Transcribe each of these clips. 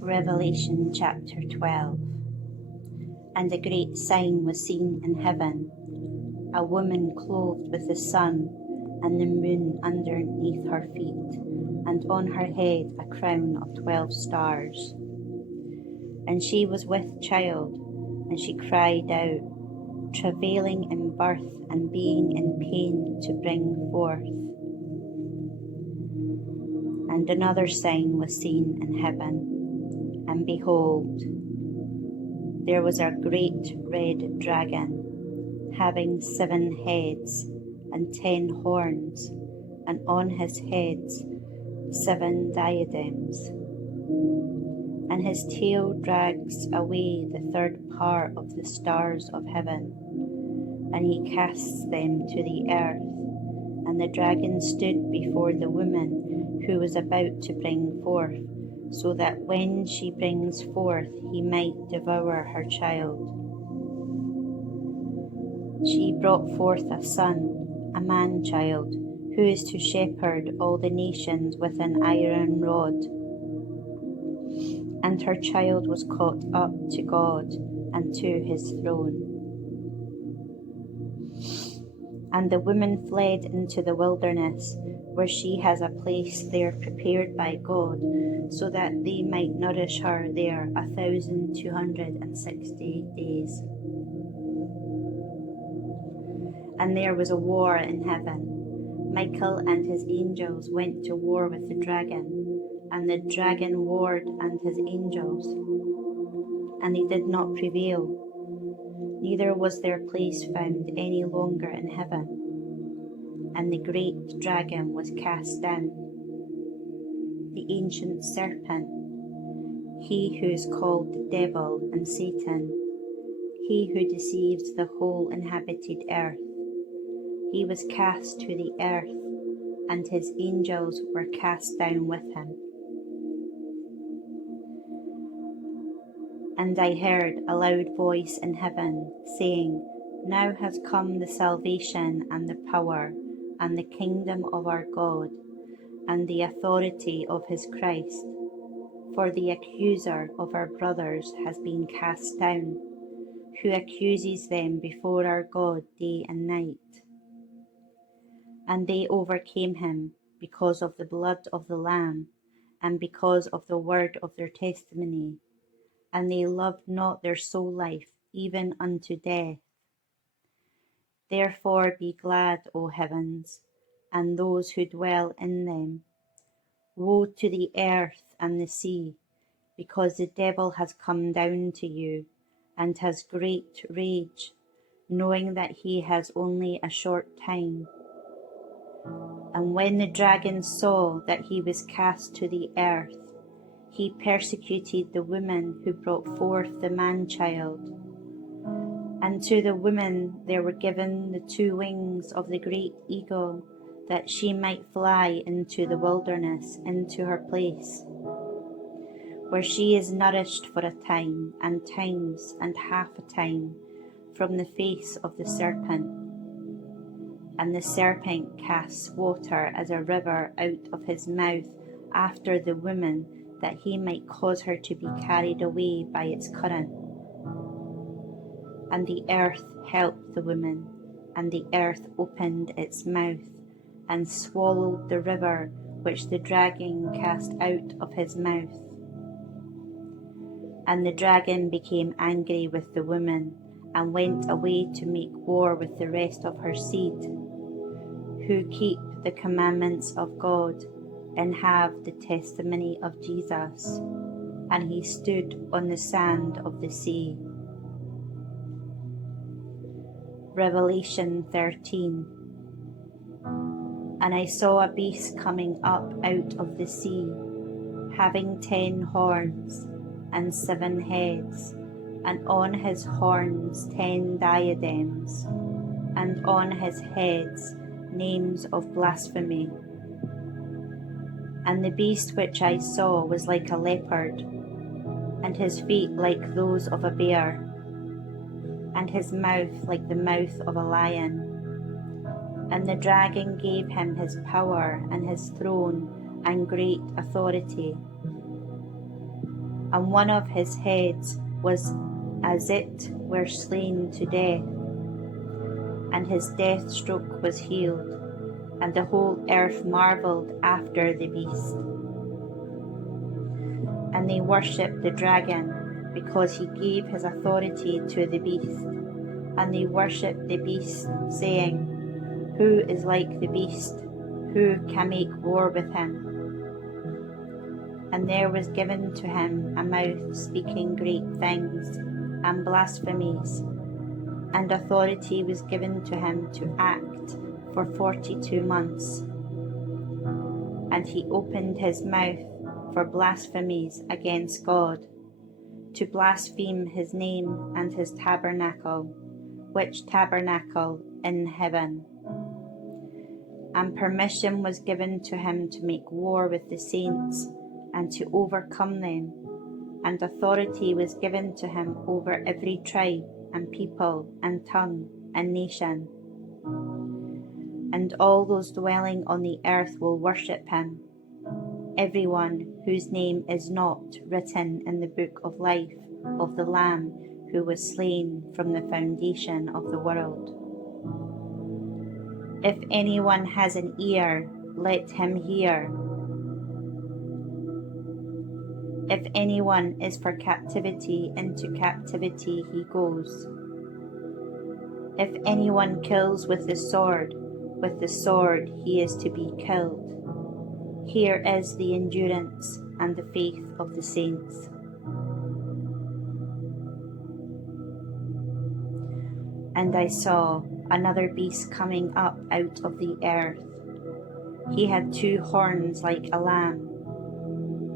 Revelation chapter 12. And a great sign was seen in heaven, a woman clothed with the sun and the moon underneath her feet, and on her head a crown of 12 stars. And she was with child, and she cried out, travailing in birth and being in pain to bring forth. And another sign was seen in heaven, and behold, there was a great red dragon, having 7 heads and 10 horns, and on his heads 7 diadems. And his tail drags away the third part of the stars of heaven, and he casts them to the earth. And the dragon stood before the woman who was about to bring forth, so that when she brings forth he might devour her child. She brought forth a son, a man-child, who is to shepherd all the nations with an iron rod. And her child was caught up to God and to his throne. And the woman fled into the wilderness, where she has a place there prepared by God, so that they might nourish her there 1,260 days. And there was a war in heaven. Michael and his angels went to war with the dragon, and the dragon warred and his angels, and they did not prevail. Neither was their place found any longer in heaven. And the great dragon was cast down, the ancient serpent, he who is called the devil and Satan, he who deceives the whole inhabited earth. He was cast to the earth, and his angels were cast down with him. And I heard a loud voice in heaven, saying, Now has come the salvation and the power and the kingdom of our God, and the authority of his Christ. For the accuser of our brothers has been cast down, who accuses them before our God day and night. And they overcame him because of the blood of the Lamb, and because of the word of their testimony, and they loved not their soul life even unto death. Therefore be glad, O heavens, and those who dwell in them. Woe to the earth and the sea, because the devil has come down to you, and has great rage, knowing that he has only a short time. And when the dragon saw that he was cast to the earth, he persecuted the woman who brought forth the man-child. And to the woman there were given the 2 wings of the great eagle, that she might fly into the wilderness, into her place, where she is nourished for a time, and times, and half a time, from the face of the serpent. And the serpent casts water as a river out of his mouth after the woman, that he might cause her to be carried away by its current. And the earth helped the woman, and the earth opened its mouth, and swallowed the river which the dragon cast out of his mouth. And the dragon became angry with the woman, and went away to make war with the rest of her seed, who keep the commandments of God, and have the testimony of Jesus. And he stood on the sand of the sea. Revelation 13. And I saw a beast coming up out of the sea, having 10 horns and 7 heads, and on his horns 10 diadems, and on his heads names of blasphemy. And the beast which I saw was like a leopard, and his feet like those of a bear, and his mouth like the mouth of a lion. And the dragon gave him his power and his throne and great authority. and one of his heads was as it were slain to death, and his death stroke was healed, and the whole earth marvelled after the beast. And they worshipped the dragon, because he gave his authority to the beast. And they worshipped the beast, saying, Who is like the beast? Who can make war with him? And there was given to him a mouth speaking great things and blasphemies, and authority was given to him to act for 42 months. And he opened his mouth for blasphemies against God, to blaspheme his name and his tabernacle, which tabernacle in heaven. And permission was given to him to make war with the saints and to overcome them, and authority was given to him over every tribe and people and tongue and nation. And all those dwelling on the earth will worship him, everyone whose name is not written in the book of life of the Lamb who was slain from the foundation of the world. If anyone has an ear, let him hear. If anyone is for captivity, into captivity he goes. If anyone kills with the sword he is to be killed. Here is the endurance and the faith of the saints. And I saw another beast coming up out of the earth. He had 2 horns like a lamb,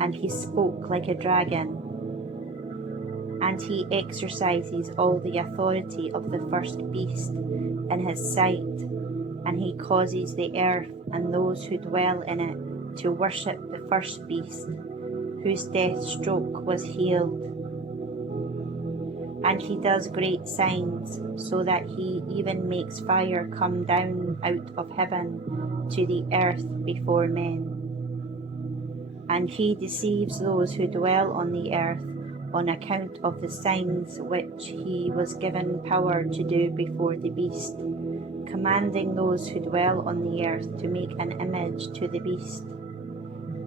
and he spoke like a dragon. And he exercises all the authority of the first beast in his sight, and he causes the earth and those who dwell in it to worship the first beast, whose death stroke was healed. And he does great signs, so that he even makes fire come down out of heaven to the earth before men. And he deceives those who dwell on the earth on account of the signs which he was given power to do before the beast, commanding those who dwell on the earth to make an image to the beast,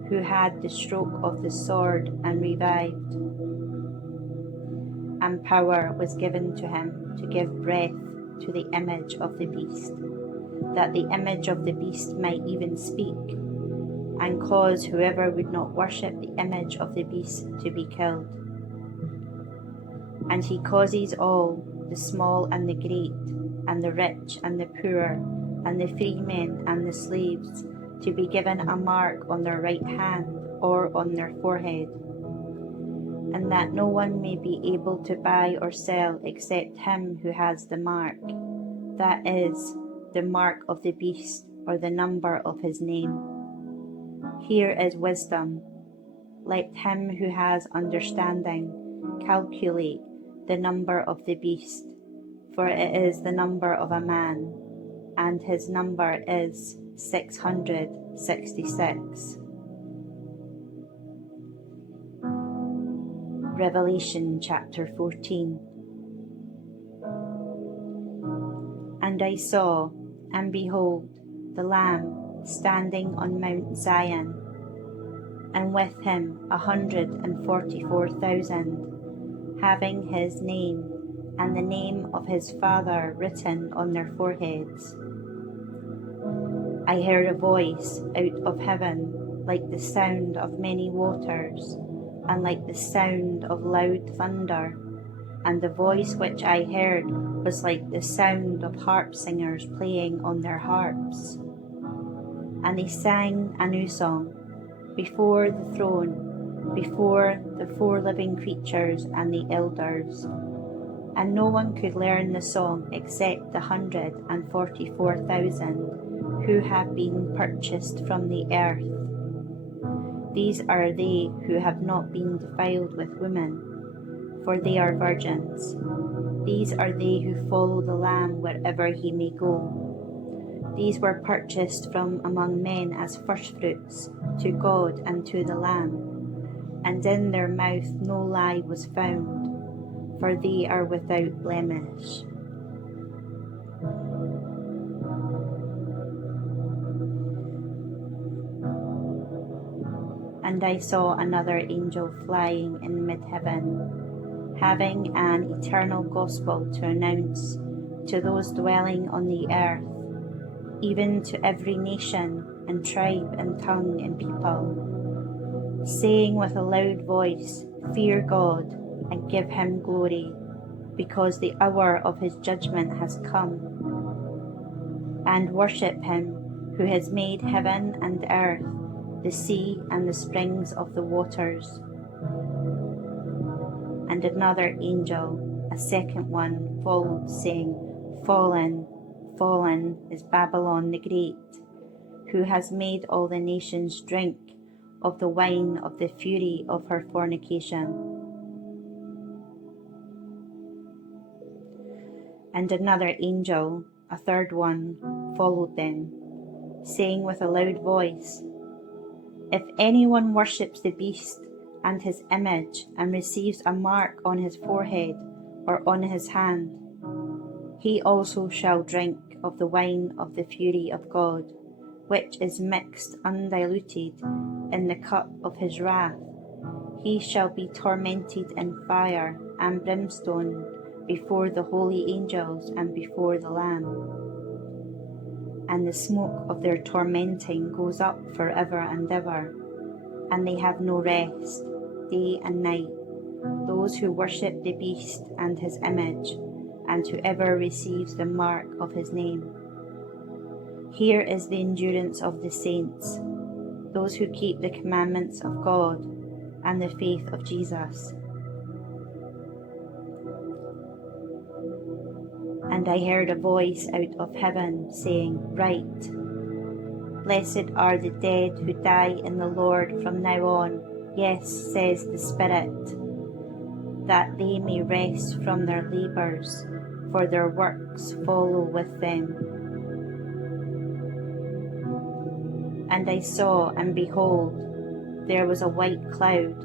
who had the stroke of the sword and revived. And power was given to him to give breath to the image of the beast, that the image of the beast might even speak, and cause whoever would not worship the image of the beast to be killed. And he causes all, the small and the great, and the rich and the poor, and the free men and the slaves, to be given a mark on their right hand or on their forehead, and that no one may be able to buy or sell except him who has the mark, that is, the mark of the beast or the number of his name. Here is wisdom. Let him who has understanding calculate the number of the beast, for it is the number of a man, and his number is 666. Revelation chapter 14. And I saw, and behold, the Lamb standing on Mount Zion, and with him 144,000, having his name and the name of his Father written on their foreheads. I heard a voice out of heaven like the sound of many waters, and like the sound of loud thunder, and the voice which I heard was like the sound of harp singers playing on their harps. And they sang a new song before the throne, before the 4 living creatures and the elders. And no one could learn the song except the 144,000 who have been purchased from the earth. These are they who have not been defiled with women, for they are virgins. These are they who follow the Lamb wherever he may go. These were purchased from among men as firstfruits to God and to the Lamb. and in their mouth no lie was found, for they are without blemish. And I saw another angel flying in mid-heaven, having an eternal gospel to announce to those dwelling on the earth, even to every nation and tribe and tongue and people, saying with a loud voice, Fear God and give him glory, because the hour of his judgment has come, and worship him who has made heaven and earth, the sea and the springs of the waters. And another angel, a second one, followed, saying, Fallen, fallen is Babylon the Great, who has made all the nations drink of the wine of the fury of her fornication. And another angel, a third one, followed them, saying with a loud voice, If anyone worships the beast and his image and receives a mark on his forehead or on his hand, he also shall drink of the wine of the fury of God, which is mixed undiluted in the cup of his wrath. He shall be tormented in fire and brimstone before the holy angels and before the Lamb. And the smoke of their tormenting goes up forever and ever, and they have no rest, day and night, those who worship the beast and his image, and whoever receives the mark of his name. Here is the endurance of the saints, those who keep the commandments of God and the faith of Jesus. And I heard a voice out of heaven saying, Write, Blessed are the dead who die in the Lord from now on, yes, says the Spirit, that they may rest from their labours, for their works follow with them. And I saw, and behold, there was a white cloud,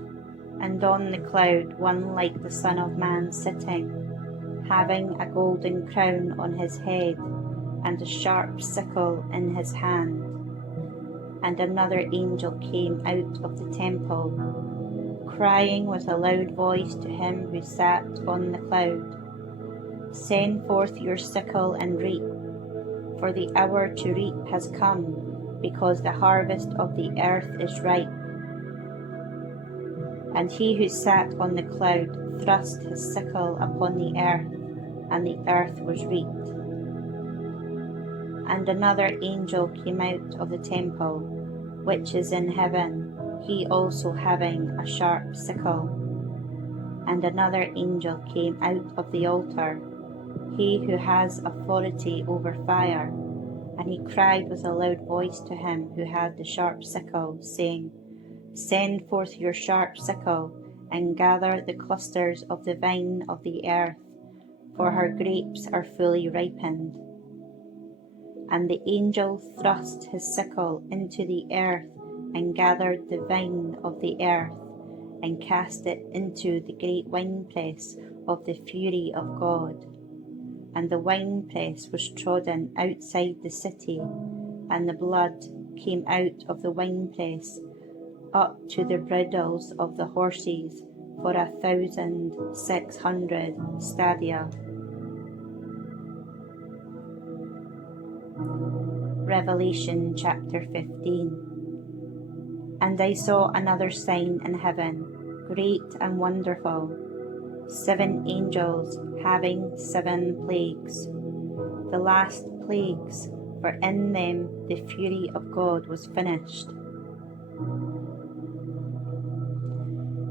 and on the cloud one like the Son of Man sitting, having a golden crown on his head, and a sharp sickle in his hand. And another angel came out of the temple, crying with a loud voice to him who sat on the cloud, Send forth your sickle and reap, for the hour to reap has come, because the harvest of the earth is ripe. And he who sat on the cloud thrust his sickle upon the earth, and the earth was reaped. And another angel came out of the temple, which is in heaven, he also having a sharp sickle. And another angel came out of the altar, he who has authority over fire, and he cried with a loud voice to him who had the sharp sickle, saying, Send forth your sharp sickle, and gather the clusters of the vine of the earth, for her grapes are fully ripened. And the angel thrust his sickle into the earth, and gathered the vine of the earth, and cast it into the great winepress of the fury of God. And the winepress was trodden outside the city, and the blood came out of the winepress up to the bridles of the horses for 1,600 stadia. Revelation chapter 15. And I saw another sign in heaven, great and wonderful, 7 angels having 7 plagues, the last plagues, for in them the fury of God was finished.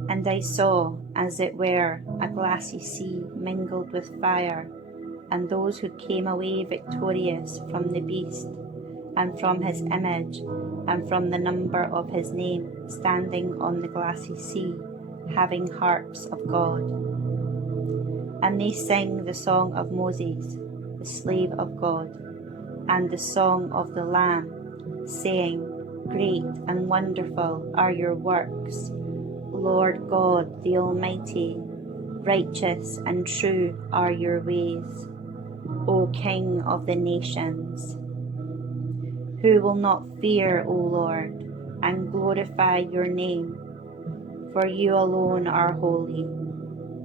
And I saw, as it were, a glassy sea mingled with fire, and those who came away victorious from the beast, and from his image, and from the number of his name, standing on the glassy sea, having harps of God. And they sang the song of Moses, the slave of God, and the song of the Lamb, saying, Great and wonderful are your works, Lord God the Almighty, righteous and true are your ways, O King of the nations. Who will not fear, O Lord, and glorify your name? For you alone are holy.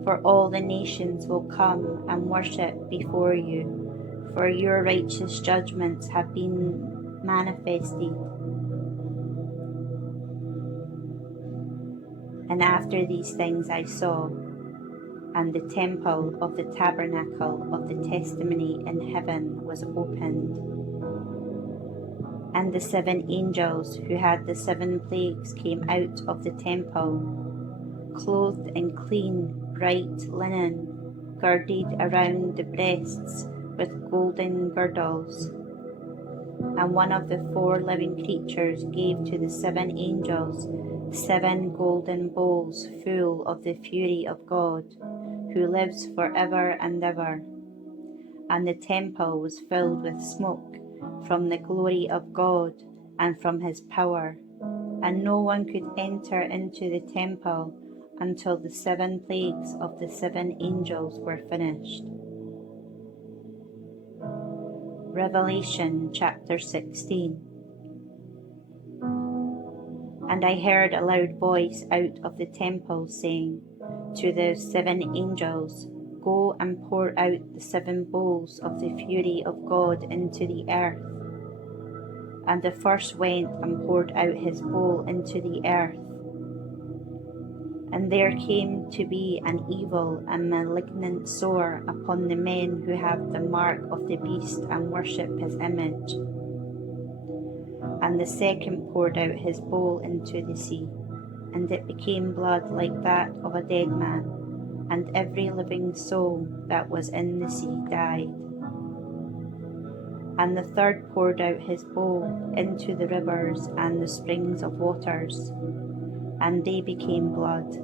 For all the nations will come and worship before you, for your righteous judgments have been manifested. And after these things I saw, and the temple of the tabernacle of the testimony in heaven was opened. And the 7 angels who had the 7 plagues came out of the temple, clothed in clean, bright linen, girded around the breasts with golden girdles. And one of the 4 living creatures gave to the 7 angels 7 golden bowls full of the fury of God, who lives forever and ever. And the temple was filled with smoke from the glory of God and from his power, and no one could enter into the temple until the 7 plagues of the 7 angels were finished. Revelation chapter 16. And I heard a loud voice out of the temple saying to the 7 angels, Go and pour out the 7 bowls of the fury of God into the earth. And the first went and poured out his bowl into the earth. And there came to be an evil and malignant sore upon the men who have the mark of the beast and worship his image. And the second poured out his bowl into the sea, and it became blood like that of a dead man, and every living soul that was in the sea died. And the third poured out his bowl into the rivers and the springs of waters, and they became blood.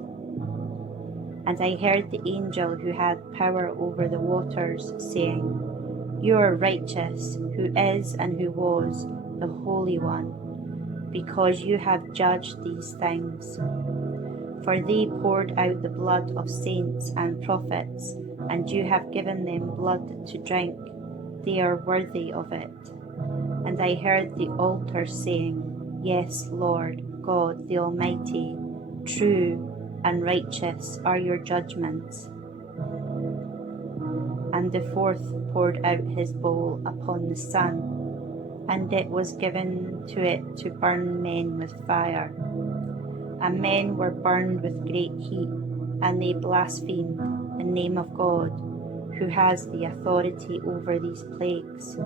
And I heard the angel who had power over the waters saying, You are righteous, who is and who was, the Holy One, because you have judged these things. For they poured out the blood of saints and prophets, and you have given them blood to drink. They are worthy of it. And I heard the altar saying, Yes, Lord, God the Almighty, true and righteous are your judgments. And the fourth poured out his bowl upon the sun, and it was given to it to burn men with fire. And men were burned with great heat, and they blasphemed the name of God, who has the authority over these plagues,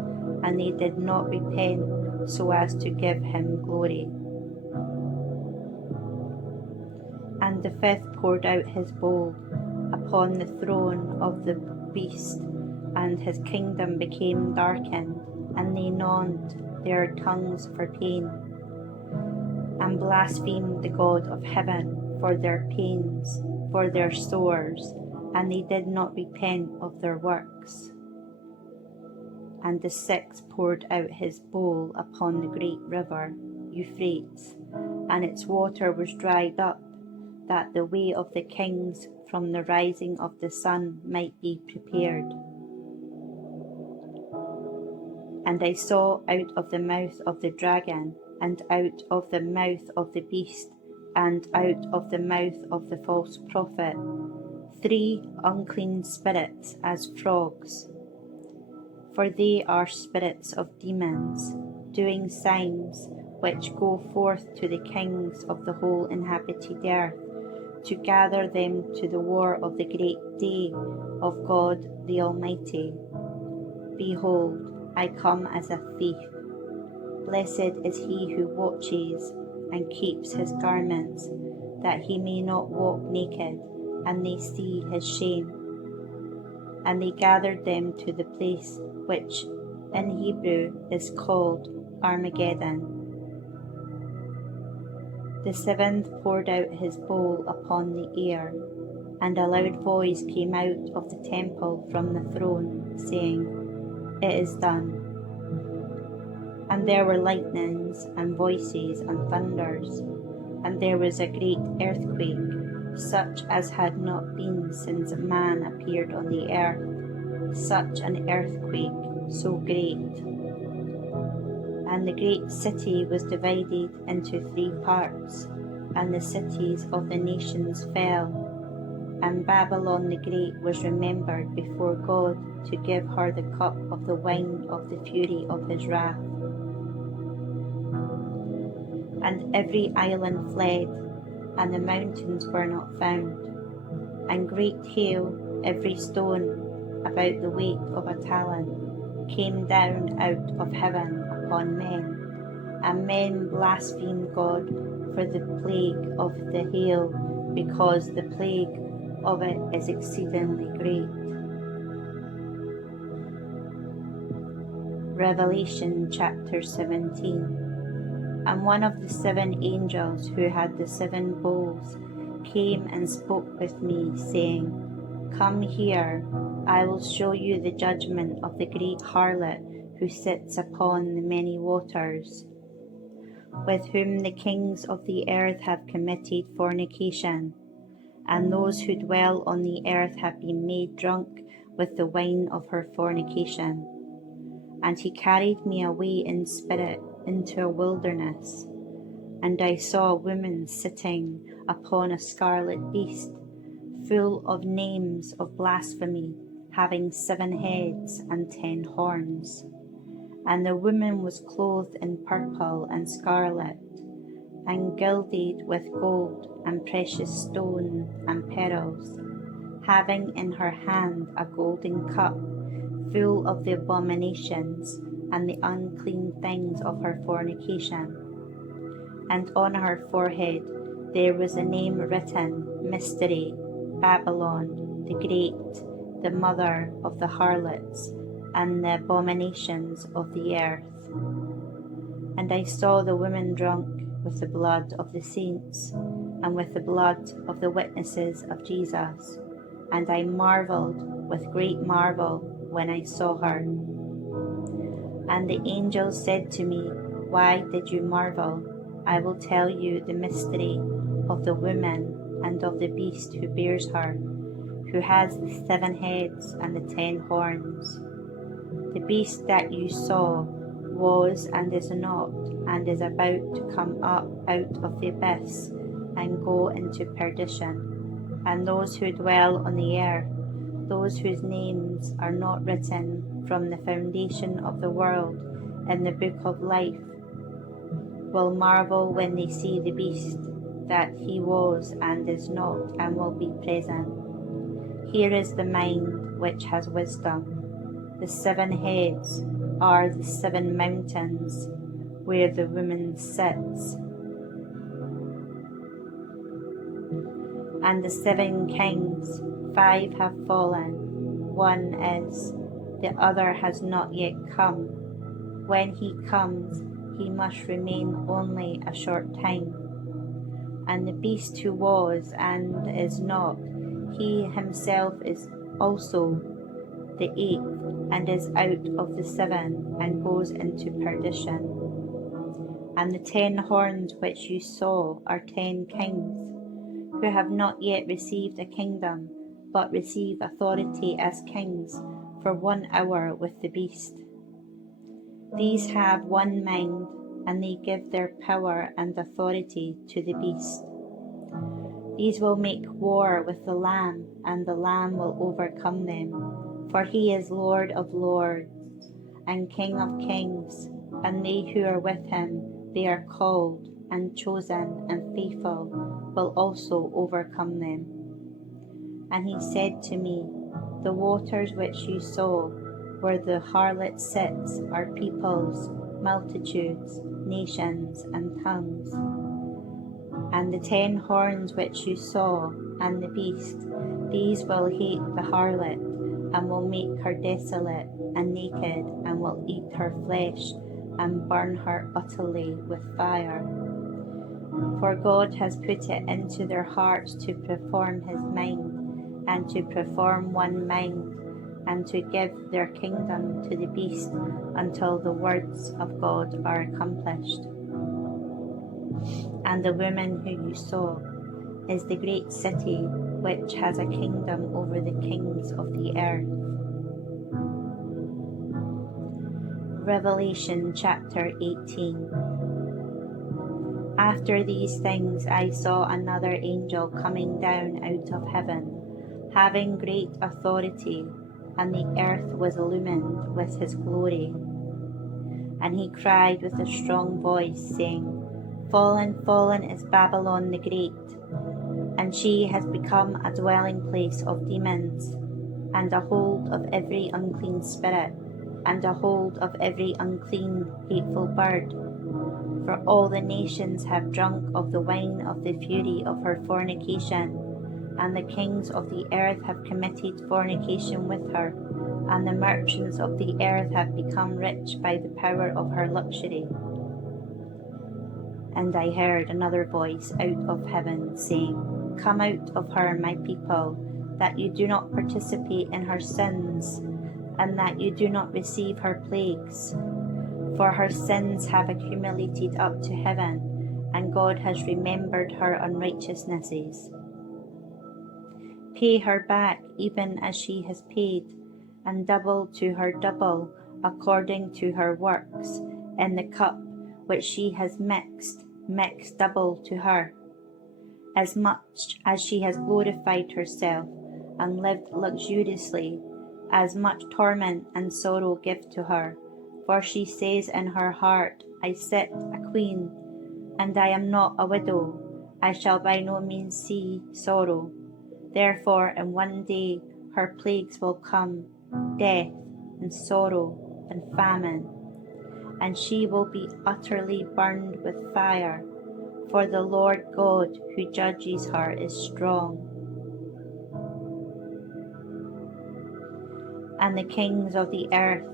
and they did not repent so as to give him glory. And the fifth poured out his bowl upon the throne of the beast, and his kingdom became darkened, and they gnawed their tongues for pain, and blasphemed the God of heaven for their pains, for their sores, and they did not repent of their works. And the sixth poured out his bowl upon the great river Euphrates, and its water was dried up, that the way of the kings from the rising of the sun might be prepared. And I saw out of the mouth of the dragon, and out of the mouth of the beast, and out of the mouth of the false prophet, 3 unclean spirits as frogs. For they are spirits of demons, doing signs, which go forth to the kings of the whole inhabited earth, to gather them to the war of the great day of God the Almighty. Behold, I come as a thief. Blessed is he who watches and keeps his garments, that he may not walk naked, and they see his shame. And they gathered them to the place which in Hebrew is called Armageddon. The seventh poured out his bowl upon the air, and a loud voice came out of the temple from the throne, saying, It is done. And there were lightnings and voices and thunders, and there was a great earthquake, such as had not been since man appeared on the earth, such an earthquake so great. And the great city was divided into 3 parts, and the cities of the nations fell. And Babylon the Great was remembered before God to give her the cup of the wine of the fury of his wrath. And every island fled, and the mountains were not found. And great hail, every stone about the weight of a talent, came down out of heaven upon men. And men blasphemed God for the plague of the hail, because the plague of it is exceedingly great. Revelation chapter 17. And one of the 7 angels who had the 7 bowls came and spoke with me, saying, Come here, I will show you the judgment of the great harlot who sits upon the many waters, with whom the kings of the earth have committed fornication, and those who dwell on the earth have been made drunk with the wine of her fornication. And he carried me away in spirit into a wilderness, and I saw a woman sitting upon a scarlet beast, full of names of blasphemy, having 7 heads and 10 horns. And the woman was clothed in purple and scarlet, and gilded with gold and precious stones and pearls, having in her hand a golden cup full of the abominations and the unclean things of her fornication. And on her forehead there was a name written, Mystery, Babylon the Great, the mother of the harlots and the abominations of the earth. And I saw the woman drunk with the blood of the saints, and with the blood of the witnesses of Jesus. And I marveled with great marvel when I saw her. And the angel said to me, Why did you marvel? I will tell you the mystery of the woman and of the beast who bears her, who has the 7 heads and the 10 horns. The beast that you saw was and is not, and is about to come up out of the abyss and go into perdition. And those who dwell on the earth, those whose names are not written from the foundation of the world in the book of life, will marvel when they see the beast, that he was and is not, and will be present. Here is the mind which has wisdom. The 7 heads are the 7 mountains where the woman sits, and the 7 kings, 5 have fallen, 1 is, the other has not yet come. When he comes, he must remain only a short time. And the beast who was and is not, he himself is also the 8th, and is out of the 7, and goes into perdition. And the 10 horns which you saw are 10 kings, who have not yet received a kingdom, but receive authority as kings for 1 hour with the beast. These have one mind, and they give their power and authority to the beast. These will make war with the Lamb, and the Lamb will overcome them, for he is Lord of lords and King of kings, and they who are with him, they are called and chosen and faithful, will also overcome them. And he said to me, The waters which you saw, where the harlot sits, are peoples, multitudes, nations, and tongues. And the 10 horns which you saw, and the beast, these will hate the harlot, and will make her desolate and naked, and will eat her flesh, and burn her utterly with fire. For God has put it into their hearts to perform his mind, and to perform one mind, and to give their kingdom to the beast until the words of God are accomplished. And the woman who you saw is the great city which has a kingdom over the kings of the earth. Revelation chapter 18. After these things I saw another angel coming down out of heaven, having great authority, and the earth was illumined with his glory. And he cried with a strong voice, saying, Fallen, fallen is Babylon the Great, and she has become a dwelling place of demons, and a hold of every unclean spirit, and a hold of every unclean, hateful bird. For all the nations have drunk of the wine of the fury of her fornication, and the kings of the earth have committed fornication with her, and the merchants of the earth have become rich by the power of her luxury. And I heard another voice out of heaven, saying, Come out of her, my people, that you do not participate in her sins, and that you do not receive her plagues. For her sins have accumulated up to heaven, and God has remembered her unrighteousnesses. Pay her back even as she has paid, and double to her double, according to her works, in the cup which she has mix double to her. As much as she has glorified herself, and lived luxuriously, as much torment and sorrow give to her. For she says in her heart, I sit a queen, and I am not a widow. I shall by no means see sorrow. Therefore in one day her plagues will come, death, and sorrow, and famine, and she will be utterly burned with fire, for the Lord God who judges her is strong. And the kings of the earth,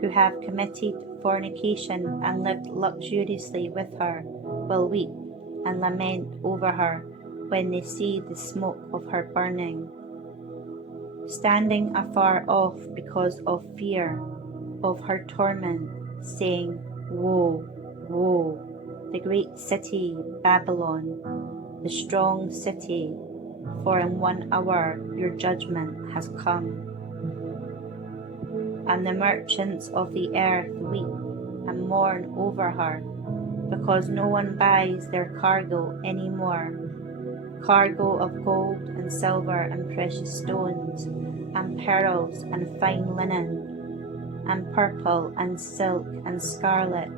who have committed fornication and lived luxuriously with her, will weep and lament over her when they see the smoke of her burning, standing afar off because of fear of her torment, saying, Woe, woe, the great city Babylon, the strong city, for in 1 hour your judgment has come. And the merchants of the earth weep and mourn over her, because no one buys their cargo any more, cargo of gold and silver and precious stones, and pearls and fine linen, and purple and silk and scarlet,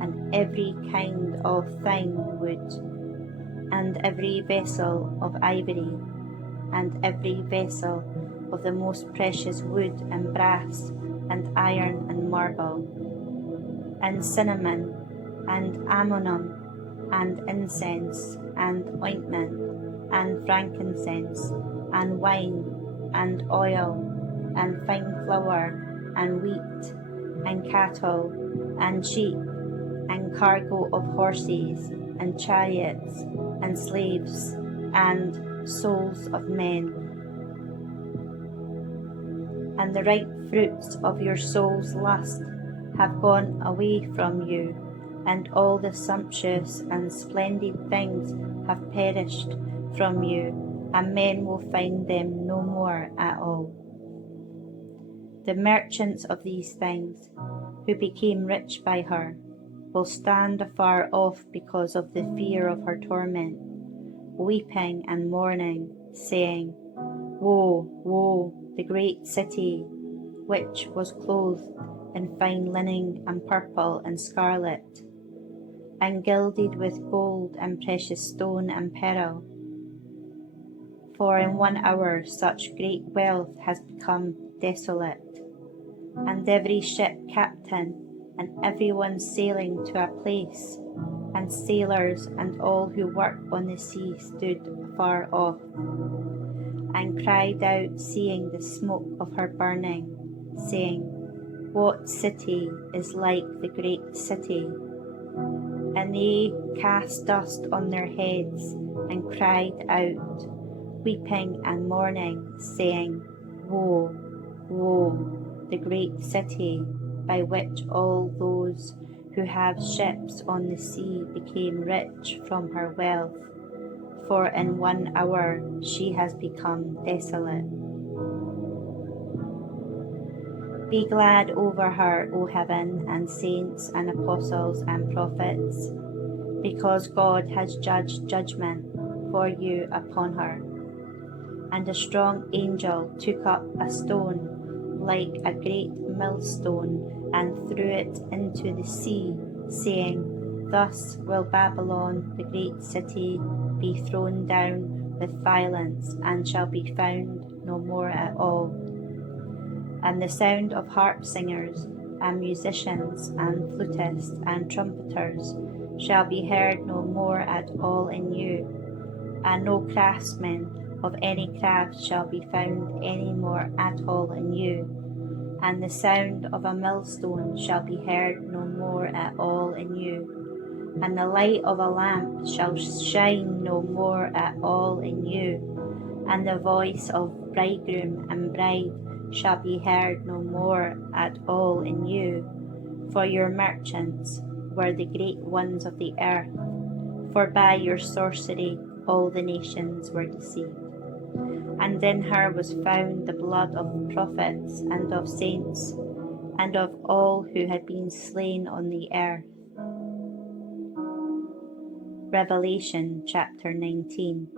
and every kind of fine wood, and every vessel of ivory, and every vessel of the most precious wood and brass, and iron and marble, and cinnamon, and ammonum, and incense, and ointment, and frankincense, and wine, and oil, and fine flour, and wheat, and cattle, and sheep, and cargo of horses, and chariots, and slaves, and souls of men. And the ripe fruits of your soul's lust have gone away from you, and all the sumptuous and splendid things have perished from you, and men will find them no more at all. The merchants of these things, who became rich by her, will stand afar off because of the fear of her torment, weeping and mourning, saying, Woe, woe, the great city, which was clothed in fine linen and purple and scarlet, and gilded with gold and precious stone and pearl. For in 1 hour such great wealth has become desolate, and every ship captain, and everyone sailing to a place, and sailors and all who work on the sea stood afar off, and cried out, seeing the smoke of her burning, saying, What city is like the great city? And they cast dust on their heads, and cried out, weeping and mourning, saying, Woe, woe, the great city, by which all those who have ships on the sea became rich from her wealth. for in 1 hour she has become desolate. Be glad over her, O heaven, and saints and apostles and prophets, because God has judged judgment for you upon her. And a strong angel took up a stone like a great millstone and threw it into the sea, saying, Thus will Babylon, the great city, be thrown down with violence, and shall be found no more at all. And the sound of harp singers, and musicians, and flutists, and trumpeters shall be heard no more at all in you, and no craftsmen of any craft shall be found any more at all in you, and the sound of a millstone shall be heard no more at all in you, and the light of a lamp shall shine no more at all in you, and the voice of bridegroom and bride shall be heard no more at all in you, for your merchants were the great ones of the earth, for by your sorcery all the nations were deceived. And in her was found the blood of prophets and of saints, and of all who had been slain on the earth. Revelation chapter 19.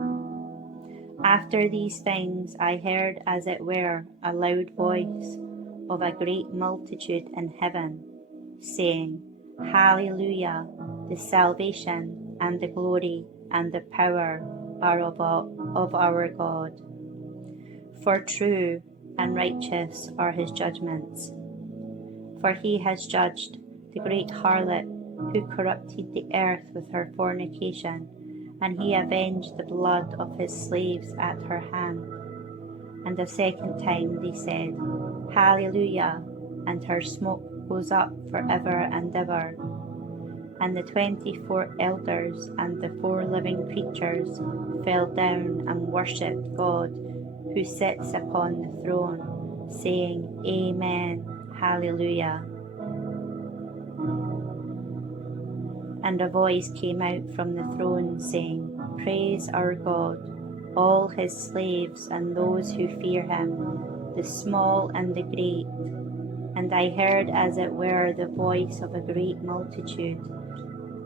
After these things I heard as it were a loud voice of a great multitude in heaven, saying, Hallelujah, the salvation and the glory and the power are of our God. For true and righteous are his judgments. For he has judged the great harlot who corrupted the earth with her fornication, and he avenged the blood of his slaves at her hand. And the second time they said, Hallelujah, and her smoke goes up forever and ever. And the 24 elders and the 4 living creatures fell down and worshipped God, who sits upon the throne, saying, Amen, Hallelujah. And a voice came out from the throne, saying, Praise our God, all his slaves and those who fear him, the small and the great. And I heard as it were the voice of a great multitude,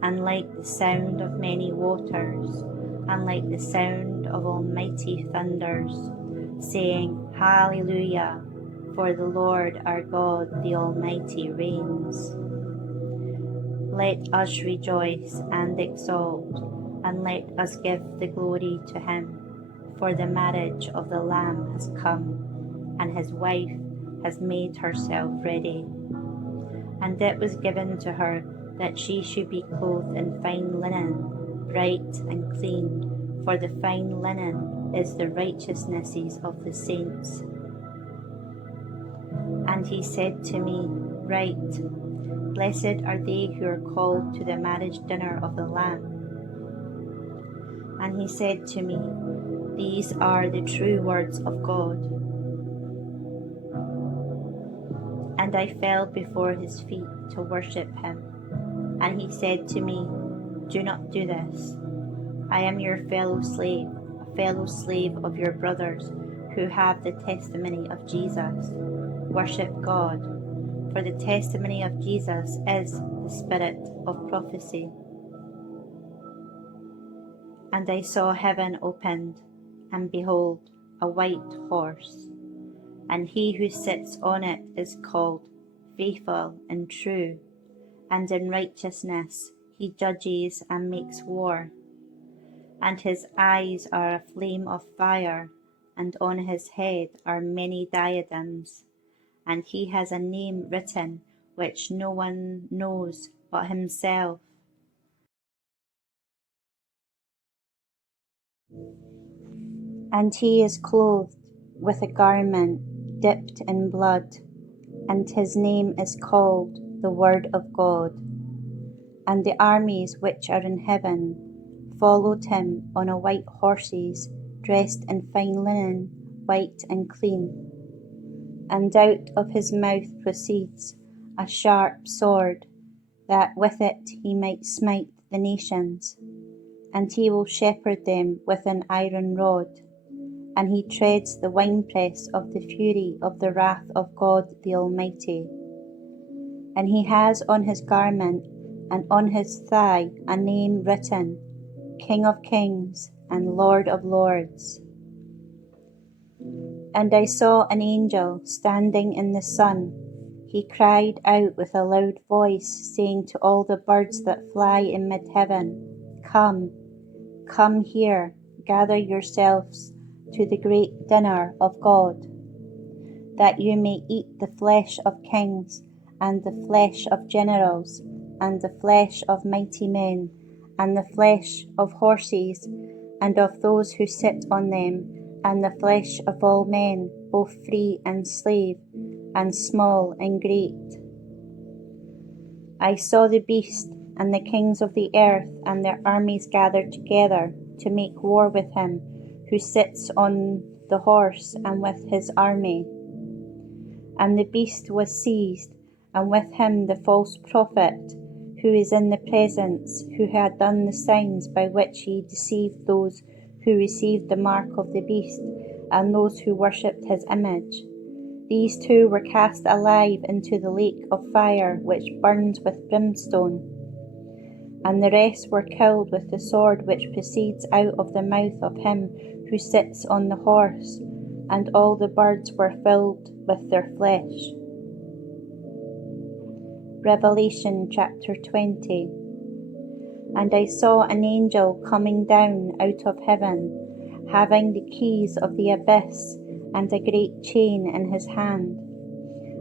and like the sound of many waters, and like the sound of almighty thunders, saying, Hallelujah, for the Lord our God the Almighty reigns. Let us rejoice and exult, and let us give the glory to him, for the marriage of the Lamb has come, and his wife has made herself ready. And it was given to her that she should be clothed in fine linen, bright and clean, for the fine linen is the righteousnesses of the saints. And he said to me, Write, Blessed are they who are called to the marriage dinner of the Lamb. And he said to me, These are the true words of God. And I fell before his feet to worship him. And he said to me, Do not do this. I am your fellow slave, a fellow slave of your brothers who have the testimony of Jesus. Worship God, for the testimony of Jesus is the spirit of prophecy. And I saw heaven opened, and behold, a white horse, and he who sits on it is called Faithful and True, and in righteousness he judges and makes war. And his eyes are a flame of fire, and on his head are many diadems, and he has a name written which no one knows but himself. And he is clothed with a garment dipped in blood, and his name is called the Word of God. And the armies which are in heaven followed him on a white horses, dressed in fine linen, white and clean. And out of his mouth proceeds a sharp sword, that with it he might smite the nations. and he will shepherd them with an iron rod, and he treads the winepress of the fury of the wrath of God the Almighty. And he has on his garment and on his thigh a name written, King of Kings and Lord of Lords. And I saw an angel standing in the sun. He cried out with a loud voice, saying to all the birds that fly in mid-heaven, Come here, gather yourselves to the great dinner of God, that you may eat the flesh of kings, and the flesh of generals, and the flesh of mighty men, and the flesh of horses, and of those who sit on them, and the flesh of all men, both free and slave, and small and great. I saw the beast and the kings of the earth and their armies gathered together to make war with him who sits on the horse and with his army. And the beast was seized, and with him the false prophet, who is in the presence, who had done the signs by which he deceived those who received the mark of the beast, and those who worshipped his image. These two were cast alive into the lake of fire, which burns with brimstone. And the rest were killed with the sword which proceeds out of the mouth of him who sits on the horse, and all the birds were filled with their flesh. Revelation chapter 20. And I saw an angel coming down out of heaven, having the keys of the abyss, and a great chain in his hand.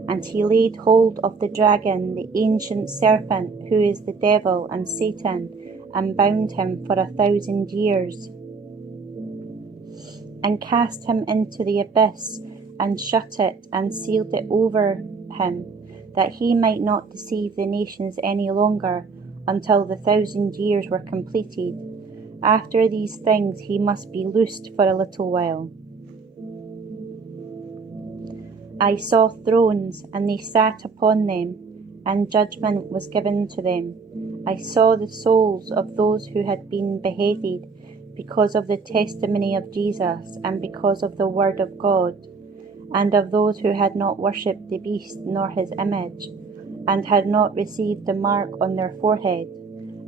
And he laid hold of the dragon, the ancient serpent, who is the devil and Satan, and bound him for 1,000 years, and cast him into the abyss, and shut it, and sealed it over him, that he might not deceive the nations any longer, until the 1,000 years were completed. After these things he must be loosed for a little while. I saw thrones, and they sat upon them, and judgment was given to them. I saw the souls of those who had been beheaded because of the testimony of Jesus, and because of the word of God, and of those who had not worshipped the beast nor his image, and had not received the mark on their forehead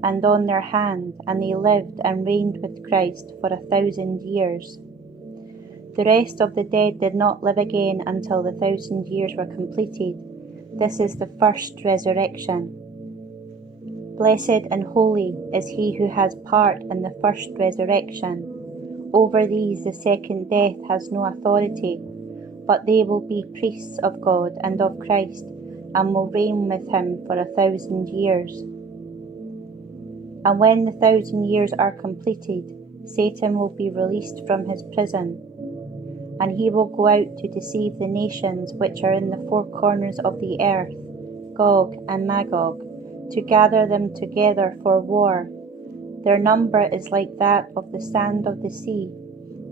and on their hand, and they lived and reigned with Christ for 1,000 years. The rest of the dead did not live again until the 1,000 years were completed. This is the first resurrection. Blessed and holy is he who has part in the first resurrection. Over these the second death has no authority, but they will be priests of God and of Christ, and will reign with him for 1,000 years. And when the 1,000 years are completed, Satan will be released from his prison, and he will go out to deceive the nations which are in the four corners of the earth, Gog and Magog, to gather them together for war. Their number is like that of the sand of the sea.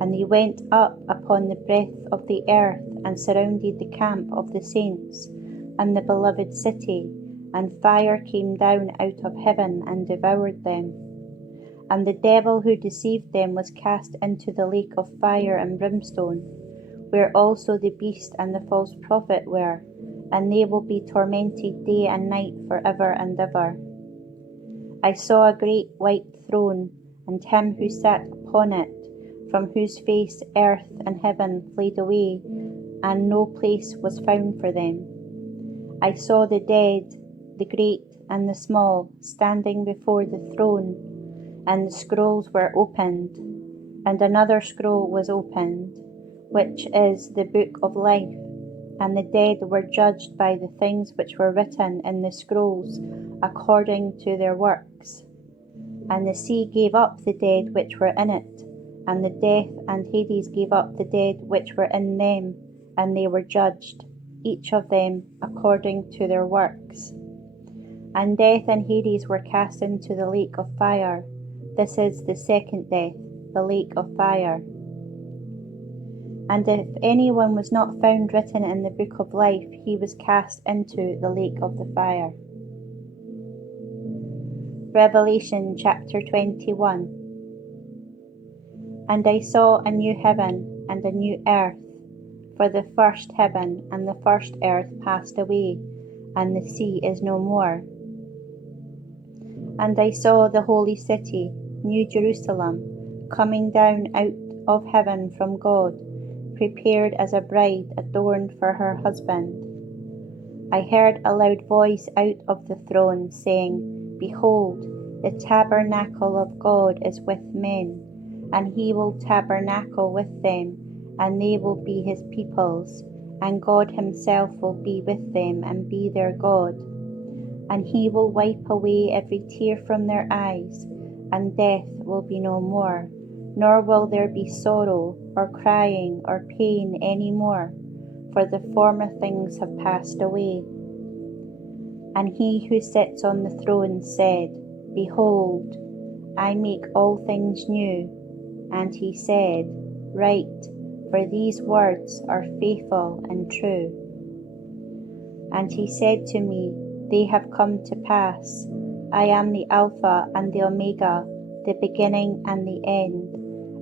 And they went up upon the breadth of the earth, and surrounded the camp of the saints, and the beloved city, and fire came down out of heaven and devoured them. And the devil who deceived them was cast into the lake of fire and brimstone, where also the beast and the false prophet were, and they will be tormented day and night for ever and ever. I saw a great white throne, and him who sat upon it, from whose face earth and heaven fled away, and no place was found for them. I saw the dead, the great and the small, standing before the throne, and the scrolls were opened, and another scroll was opened, which is the book of life, and the dead were judged by the things which were written in the scrolls according to their works. And the sea gave up the dead which were in it, and the death and Hades gave up the dead which were in them, and they were judged, each of them according to their works. And death and Hades were cast into the lake of fire. This is the second death, the lake of fire. And if anyone was not found written in the book of life, he was cast into the lake of the fire. Revelation chapter 21. And I saw a new heaven and a new earth, for the first heaven and the first earth passed away, and the sea is no more. And I saw the holy city, New Jerusalem, coming down out of heaven from God, prepared as a bride adorned for her husband. I heard a loud voice out of the throne, saying, Behold, the tabernacle of God is with men, and he will tabernacle with them, and they will be his peoples, and God himself will be with them and be their God. And he will wipe away every tear from their eyes, and death will be no more, nor will there be sorrow, or crying, or pain any more, for the former things have passed away. And he who sits on the throne said, Behold, I make all things new. And he said, Write, for these words are faithful and true. And he said to me, They have come to pass. I am the Alpha and the Omega, the beginning and the end.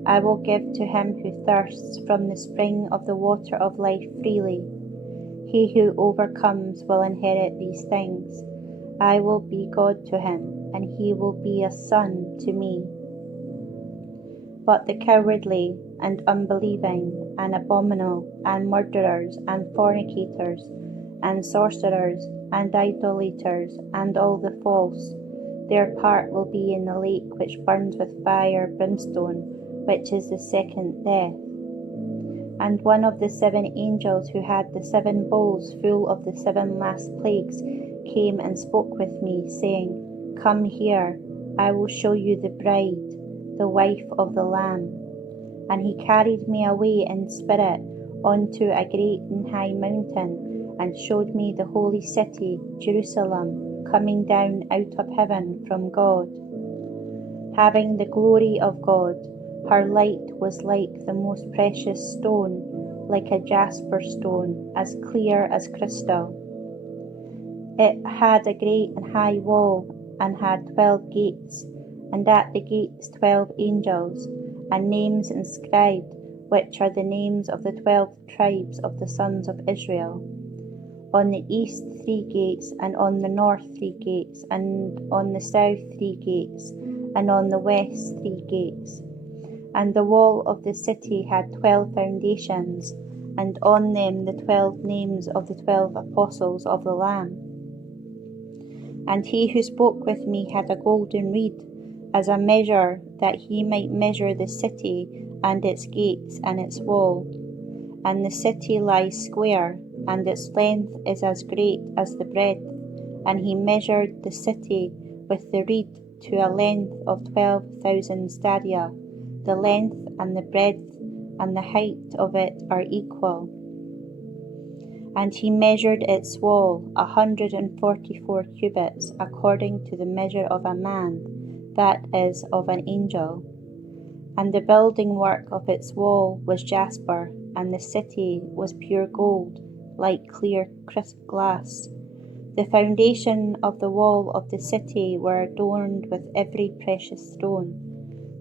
I will give to him who thirsts from the spring of the water of life freely. He who overcomes will inherit these things. I will be God to him, and he will be a son to me. But the cowardly and unbelieving and abominable and murderers and fornicators and sorcerers and idolaters and all the false, their part will be in the lake which burns with fire and brimstone, which is the second death. And one of the 7 angels who had the 7 bowls full of the 7 last plagues came and spoke with me, saying, Come here, I will show you the bride, the wife of the Lamb. And he carried me away in spirit unto a great and high mountain, and showed me the holy city, Jerusalem, coming down out of heaven from God, having the glory of God. Her light was like the most precious stone, like a jasper stone, as clear as crystal. It had a great and high wall, and had 12 gates, and at the gates 12 angels, and names inscribed, which are the names of the 12 tribes of the sons of Israel. On the east 3 gates, and on the north 3 gates, and on the south 3 gates, and on the west 3 gates. And the wall of the city had 12 foundations, and on them the 12 names of the 12 apostles of the Lamb. And he who spoke with me had a golden reed, as a measure, that he might measure the city, and its gates, and its wall. And the city lies square, and its length is as great as the breadth. And he measured the city with the reed to a length of 12,000 stadia. The length and the breadth and the height of it are equal. And he measured its wall 144 cubits, according to the measure of a man, that is, of an angel. And the building work of its wall was jasper, and the city was pure gold, like clear crisp glass. The foundation of the wall of the city were adorned with every precious stone.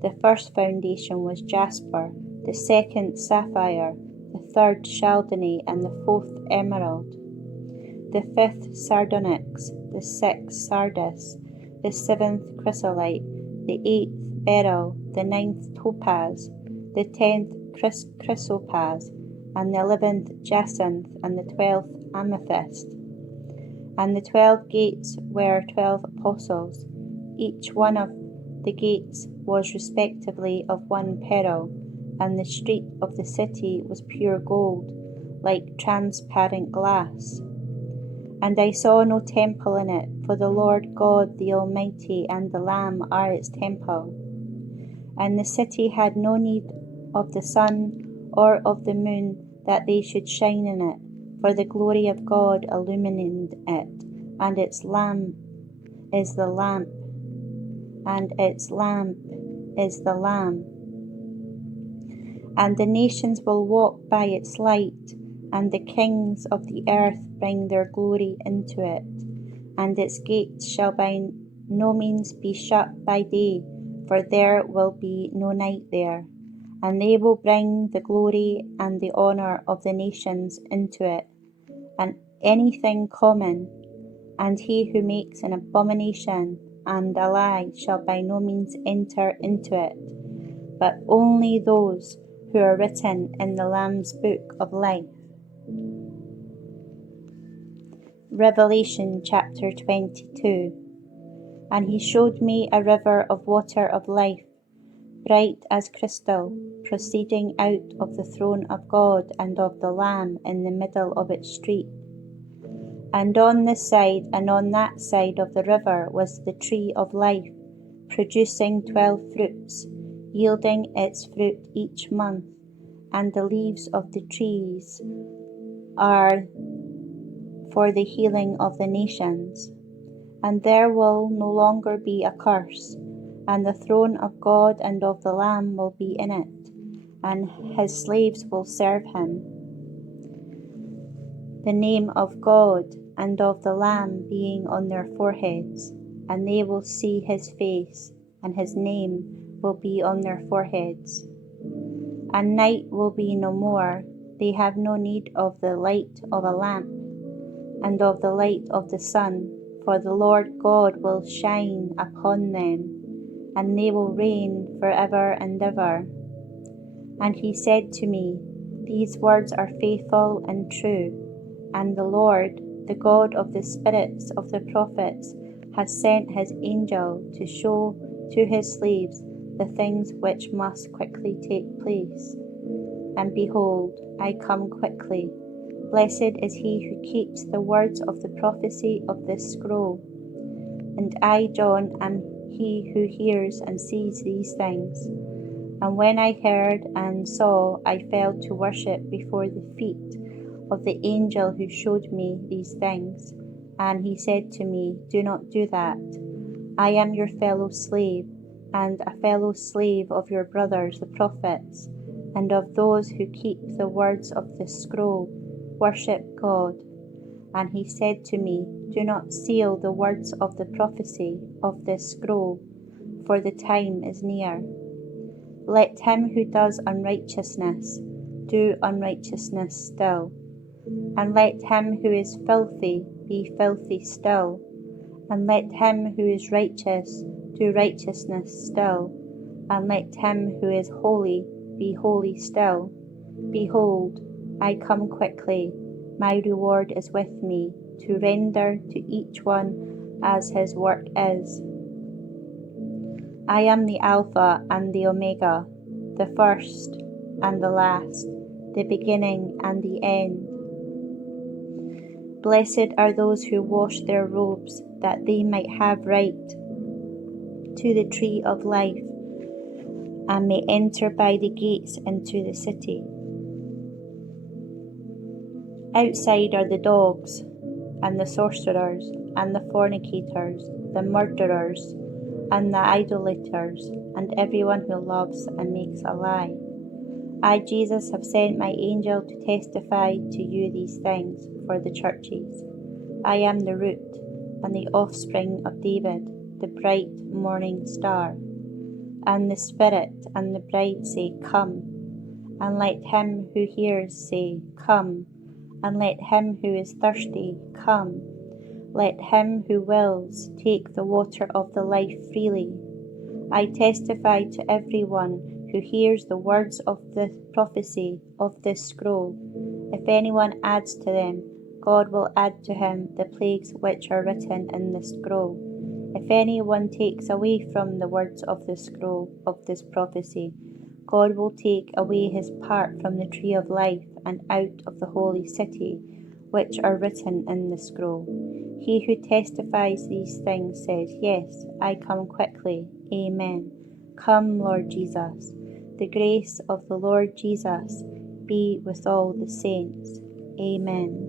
The first foundation was jasper, the second sapphire, the third chalcedony, and the fourth emerald, the fifth sardonyx, the sixth sardis, the seventh chrysolite, the eighth beryl, the ninth topaz, the 10th chrysoprase, and the 11th jacinth, and the 12th amethyst. And the 12 gates were 12 apostles. Each one of the gates was respectively of 1 pearl, and the street of the city was pure gold, like transparent glass. And I saw no temple in it, for the Lord God the Almighty and the Lamb are its temple. And the city had no need of the sun or of the moon, that they should shine in it, for the glory of God illumined it, and its lamp is the lamp, and its lamp is the Lamb. And the nations will walk by its light, and the kings of the earth bring their glory into it. And its gates shall by no means be shut by day, for there will be no night there. and they will bring the glory and the honour of the nations into it, and anything common, and he who makes an abomination and a lie shall by no means enter into it, but only those who are written in the Lamb's book of life. Revelation chapter 22. And he showed me a river of water of life, bright as crystal, proceeding out of the throne of God and of the Lamb in the middle of its street. And on this side and on that side of the river was the tree of life, producing 12 fruits, yielding its fruit each month, and the leaves of the trees are for the healing of the nations. And there will no longer be a curse, and the throne of God and of the Lamb will be in it, and his slaves will serve him. The name of God and of the Lamb being on their foreheads, and they will see his face, and his name will be on their foreheads. And night will be no more. They have no need of the light of a lamp, and of the light of the sun, for the Lord God will shine upon them, and they will reign for ever and ever. And he said to me, These words are faithful and true, and the Lord, the God of the spirits of the prophets, has sent his angel to show to his slaves the things which must quickly take place. And behold, I come quickly. Blessed is he who keeps the words of the prophecy of this scroll. And I, John, am he who hears and sees these things. And when I heard and saw, I fell to worship before the feet of the angel who showed me these things. And he said to me, Do not do that. I am your fellow slave, and a fellow slave of your brothers the prophets, and of those who keep the words of this scroll. Worship God. And he said to me, Do not seal the words of the prophecy of this scroll, for the time is near. Let him who does unrighteousness do unrighteousness still, and let him who is filthy be filthy still, and let him who is righteous do righteousness still, and let him who is holy be holy still. Behold, I come quickly, my reward is with me, to render to each one as his work is. I am the Alpha and the Omega, the first and the last, the beginning and the end. Blessed are those who wash their robes, that they might have right to the tree of life, and may enter by the gates into the city. Outside are the dogs, and the sorcerers, and the fornicators, the murderers, and the idolaters, and everyone who loves and makes a lie. I, Jesus, have sent my angel to testify to you these things for the churches. I am the root and the offspring of David, the bright morning star. And the Spirit and the bride say, Come. And let him who hears say, Come. And let him who is thirsty come. Let him who wills take the water of the life freely. I testify to everyone who hears the words of the prophecy of this scroll. If anyone adds to them, God will add to him the plagues which are written in the scroll. If anyone takes away from the words of the scroll of this prophecy, God will take away his part from the tree of life and out of the holy city, which are written in the scroll. He who testifies these things says, Yes, I come quickly. Amen. Come, Lord Jesus. The grace of the Lord Jesus be with all the saints. Amen.